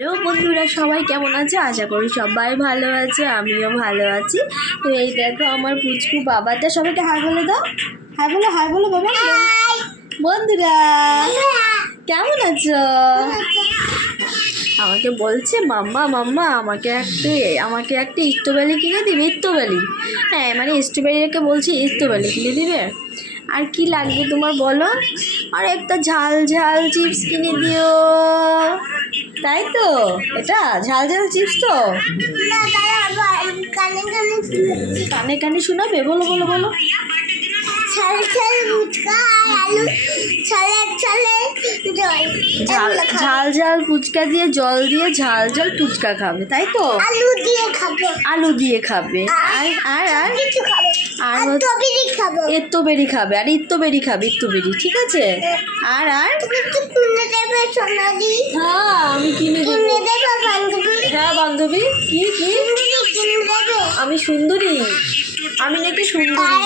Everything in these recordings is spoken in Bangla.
হ্যালো বন্ধুরা, সবাই কেমন আছে? আশা করি সবাই ভালো আছে, আমিও ভালো আছি। তো এই দেখো আমার পুচকু বাবাটা, সবাইকে হাই বলে দাও। হাই বলো বাবা। বন্ধুরা কেমন আছো? আমাকে বলছে মাম্মা মাম্মা আমাকে একটা স্ট্রবেরি কিনে দিবে। স্ট্রবেরি, হ্যাঁ মানে স্ট্রবেরিকে বলছি স্ট্রবেরি কিনে দিবে। আর কি লাগবে তোমার বলো? আর একটা ঝাল ঝাল চিপস কিনে দিও। তাই তো, এটা ঝাল ঝাল চিপস তো। কানে কানে শোনাবে, বলো বলো বলো। ঝাল ঝাল ফুচকা দিয়ে জল দিয়ে ঝাল ঝাল ফুচকা খাবে, তাই তো? আলু দিয়ে খাবে। আর আর স্ট্রবেরি খাবে, আর স্ট্রবেরি খাবে, স্ট্রবেরি, ঠিক আছে। আর আর হ্যাঁ আমি কিনে দেবো। হ্যাঁ বান্ধবী, কি কি? আমি সুন্দরী, আমি নাকি সুন্দরী?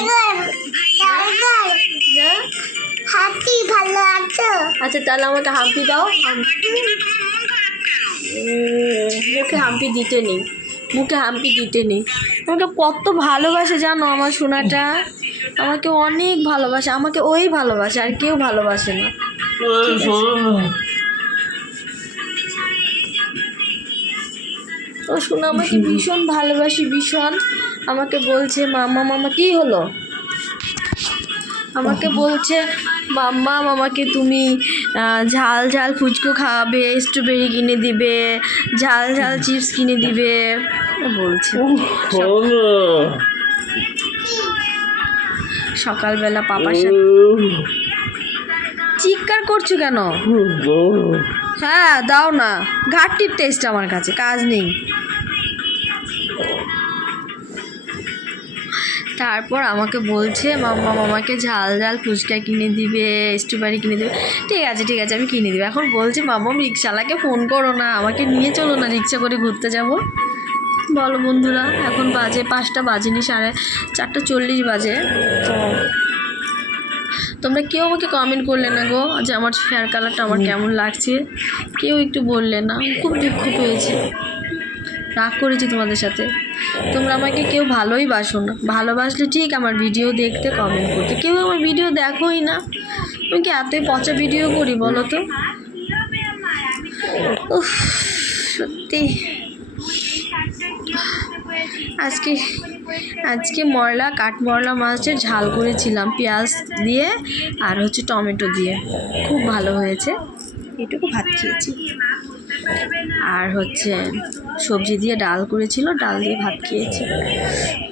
হাতি ভালো আছো? আচ্ছা তাহলে আমাকে হাম্পি দাও। মুখে হাম্পি দিতে নেই, মুখে হাম্পি দিতে নেই। আমাকে কত ভালোবাসে জানো আমার সোনাটা, আমাকে অনেক ভালোবাসে, আমাকে ওই ভালোবাসে, আর কেউ ভালোবাসে না। ও শোনা আমাকে ভীষণ ভালোবাসি, ভীষণ। আমাকে বলছে মাম্মা মামা, কি হলো? আমাকে বলছে মাম্মা মামাকে তুমি ঝাল ঝাল ফুচকো খাওয়াবে, স্ট্রবেরি কিনে দিবে, ঝাল ঝাল চিপস কিনে দিবে বলছে। সকালবেলা পাপার সাথে চিৎকার করছো কেন? হ্যাঁ দাও না, ঘাটতির টেস্ট আমার কাছে, কাজ নেই। তারপর আমাকে বলছে মাম্মা মামাকে ঝাল ঝাল ফুচকা কিনে দিবে, স্ট্রবেরি কিনে দেবে। ঠিক আছে ঠিক আছে, আমি কিনে দেবো। এখন বলছে মাম্মা রিক্সাওয়ালাকে ফোন করো না, আমাকে নিয়ে চলো না, রিক্সা করে ঘুরতে যাব। বলো বন্ধুরা, এখন বাজে 5টা বাজেনি, 4:40 বাজে। তো তোমরা কেউ আমাকে কমেন্ট করলে না গো যে আমার হেয়ার কালারটা আমার কেমন লাগছে, কেউ একটু বললে না। খুব দুঃখ পেয়েছি, রাগ করেছি তোমাদের সাথে। তোমরা আমাকে কেউ ভালোই বাসো না, ভালোবাসলে ঠিক আমার ভিডিও দেখতে, কমেন্ট করতে। কেউ আমার ভিডিও দেখোই না। আমি কি এতই পচা ভিডিও করি বলো তো? উফ, সত্যি। আজকে কাঠমরলা মাছের ঝাল করেছিলাম পেঁয়াজ দিয়ে আর টমেটো দিয়ে, খুব ভালো হয়েছে। এটুকু ভাত খেয়েছি। আর সবজি দিয়ে ডাল করেছিল, ডাল দিয়ে ভাত খেয়েছি।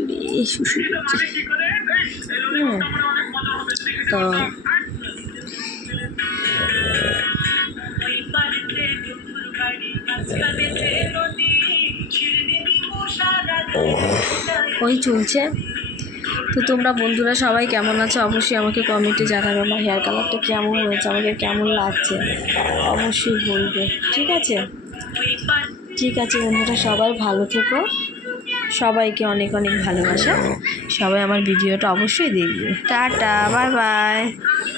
বেশ শুশু করছে। তো ওই চলছে। তো তোমরা বন্ধুরা সবাই কেমন আছো অবশ্যই আমাকে কমেন্টে জানাবে। আমার হেয়ার কালারটা কেমন হয়েছে, আমাকে কেমন লাগছে অবশ্যই বলবে, ঠিক আছে? ঠিক আছে বন্ধুরা, সবাই ভালো থেকো, সবাইকে অনেক অনেক ভালোবাসা। সবাই আমার ভিডিওটা অবশ্যই দেখবে। Tata, bye bye.